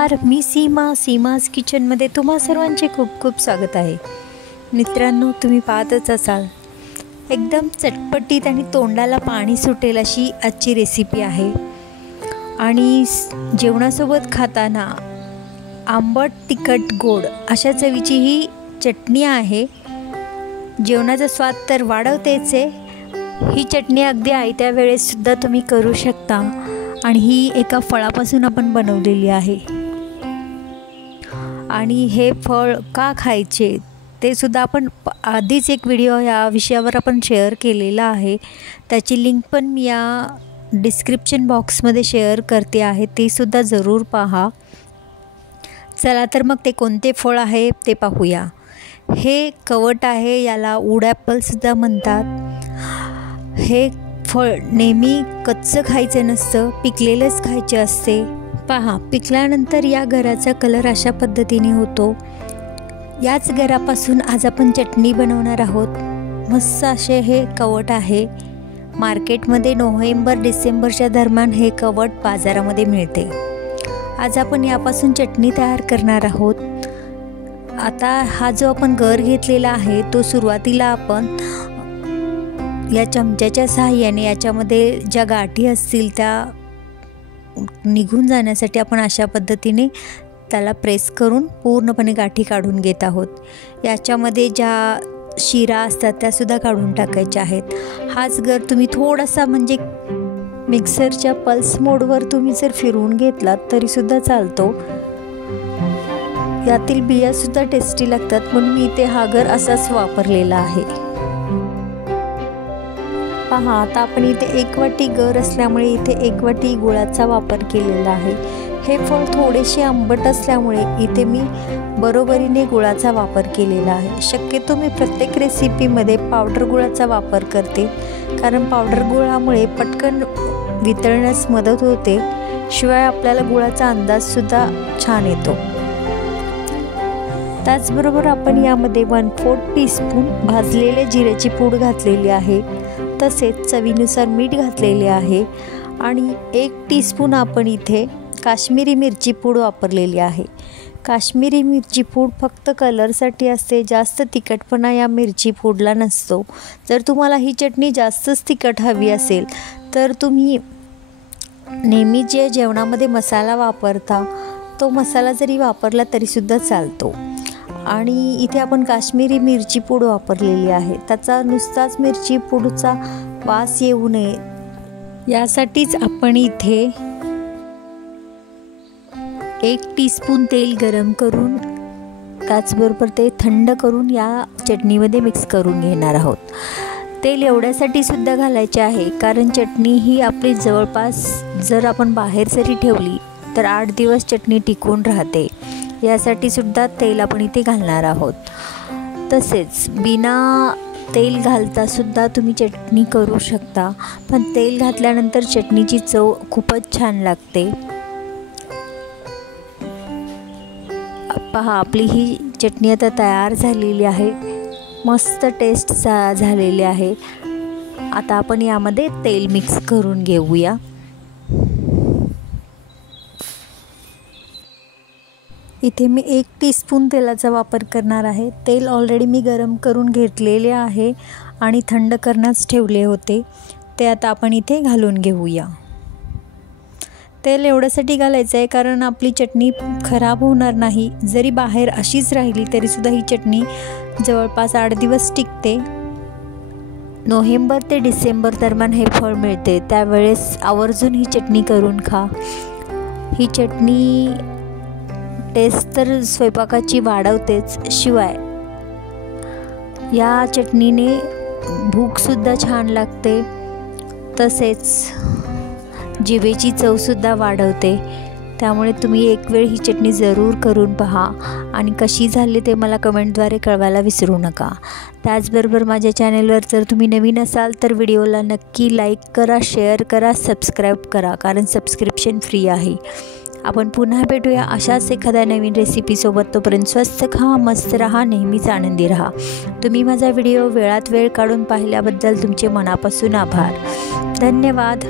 नमस्कार, मी सीमाज किचनमध्ये तुम्हा सर्वांचे खूप खूप स्वागत आहे। मित्रांनो, तुम्ही पाहतच असाल एकदम चटपटीत आणि तोंडाला पाणी सुटेल अशी आजची रेसिपी आहे। आणि जेवणासोबत खाताना आंबट तिखट गोड अशा चवीची ही चटणी आहे। जेवणाचा स्वाद तर वाढवतेच आहे। ही चटणी अगदी आयत्या वेळेस सुद्धा तुम्ही करू शकता आणि ही एका फळापासून आपण बनवलेली आहे। आणि हे फळ का खायचे ते सुद्धा आपण आधीच एक व्हिडिओ या विषयावर आपण शेअर केलेला आहे। त्याची लिंक पण मी या डिस्क्रिप्शन बॉक्समध्ये शेअर करते आहे, ते सुद्धा जरूर पहा। चला तर मग ते कोणते फळ आहे ते पाहूया। हे कवट आहे, याला वूड ॲपल सुद्धा म्हणतात। हे फळ नेहमी कच्चं खायचं नसतं, पिकलेलंच खायचे असते। पहा, पिकल्यानंतर या घराचा कलर अशा पद्धतीने होतो। याच घरापासून आज आपण चटणी बनवणार आहोत। मस्त असे हे कवट आहे। मार्केटमध्ये नोव्हेंबर-डिसेंबरच्या दरम्यान हे कवट बाजारामध्ये मिळते। आज आपण यापासून चटणी तयार करणार आहोत। आता हा जो आपण गर घेतलेला आहे तो सुरुवातीला आपण या चमच्याच्या सहाय्याने याच्यामध्ये ज्या गाठी असतील त्या निघून जाण्यासाठी आपण अशा पद्धतीने त्याला प्रेस करून पूर्णपणे गाठी काढून घेत आहोत। याच्यामध्ये ज्या शिरा असतात त्या सुद्धा काढून टाकायच्या आहेत। हाच गर तुम्ही थोडासा म्हणजे मिक्सरच्या पल्स मोडवर तुम्ही जर फिरवून घेतलात तरी सुद्धा चालतो। यातील बिया सुद्धा टेस्टी लागतात, म्हणून मी इथे हा गर असाच वापरलेला आहे। पहा, आता आपण इथे 1 वाटी गर असल्यामुळे इथे 1 वाटी गुळाचा वापर केलेला आहे। हे फळ थोडेसे आंबट असल्यामुळे इथे मी बरोबरीने गुळाचा वापर केलेला आहे। शक्यतो मी प्रत्येक रेसिपीमध्ये पावडर गुळाचा वापर करते, कारण पावडर गुळामुळे पटकन वितळण्यास मदत होते, शिवाय आपल्याला गुळाचा अंदाजसुद्धा छान येतो। त्याचबरोबर आपण यामध्ये 1/4 टीस्पून भाजलेले जिऱ्याची पूड घातलेली आहे, तसेच चवीनुसार मीठ घातलेले आहे आणि 1 टीस्पून आपण इथे काश्मीरी मिरची पूड वापरलेली आहे। काश्मीरी मिरची पूड फक्त कलरसाठी असते, जास्त तिखटपणा या मिरची पूडला नसतो। जर तुम्हाला ही चटणी जास्तच तिखट हवी असेल तर तुम्ही नेहमी जे जेवणामध्ये मसाला वापरता तो मसाला जरी वापरला तरीसुद्धा चालतो। आणि इथे आपण काश्मीरी मिरची पूड वापरलेली आहे, त्याचा नुसताच मिरची पूडचा वास येऊ नये यासाठीच आपण इथे 1 टीस्पून तेल गरम करून त्याचबरोबर ते थंड करून या चटणीमध्ये मिक्स करून घेणार आहोत। तेल एवढ्यासाठी सुद्धा घालायचे आहे कारण चटणी ही आपली जवळपास जर आपण बाहेर जरी ठेवली तर 8 दिवस चटणी टिकून राहते, यासाठी सुद्धा तेल आपण इथे घालणार आहोत। तसेच बिना तेल घालता सुद्धा तुम्ही चटणी करू शकता, पण तेल घातल्यानंतर चटणीची चव खूपच छान लागते। पहा, आपली ही चटणी आता तयार झालेली आहे, मस्त टेस्ट झालेली आहे। आता आपण यामध्ये तेल मिक्स करून घेऊया। इथे मी 1 टीस्पून तेलाचा वापर करणार आहे। तेल ऑलरेडी मी गरम करून घेतलेले आहे आणि थंड करण्यास ठेवले होते, ते आता आपण इथे घालून घेऊया। तेल एवढ्यासाठी घालायचं आहे कारण आपली चटणी खराब होणार नाही। जरी बाहेर अशीच राहिली तरीसुद्धा ही चटणी जवळपास 8 दिवस टिकते। नोव्हेंबर ते डिसेंबर दरम्यान हे फळ मिळते, त्यावेळेस आवर्जून ही चटणी करून खा। ही चटणी टेस्ट तर स्वयंपाकाची वाढवतेच, शिवाय या चटणीने भूकसुद्धा छान लागते, तसेच जिभेची चवसुद्धा वाढवते। त्यामुळे तुम्ही एक वेळ ही चटणी जरूर करून पहा आणि कशी झाली ते मला कमेंटद्वारे कळवायला विसरू नका। त्याचबरोबर माझ्या चॅनलवर जर तुम्ही नवीन असाल तर व्हिडिओला नक्की लाईक करा, शेअर करा, सबस्क्राईब करा, कारण सबस्क्रिप्शन फ्री आहे। आपण पुन्हा भेटूया अशाच एखाद्या नवीन रेसिपीसोबत। तोपर्यंत स्वस्थ खा, मस्त रहा, नेहमीच आनंदी रहा। तुम्ही माझा व्हिडिओ वेळात वेळ काढून पाहिल्याबद्दल तुमचे मनापासून आभार। धन्यवाद।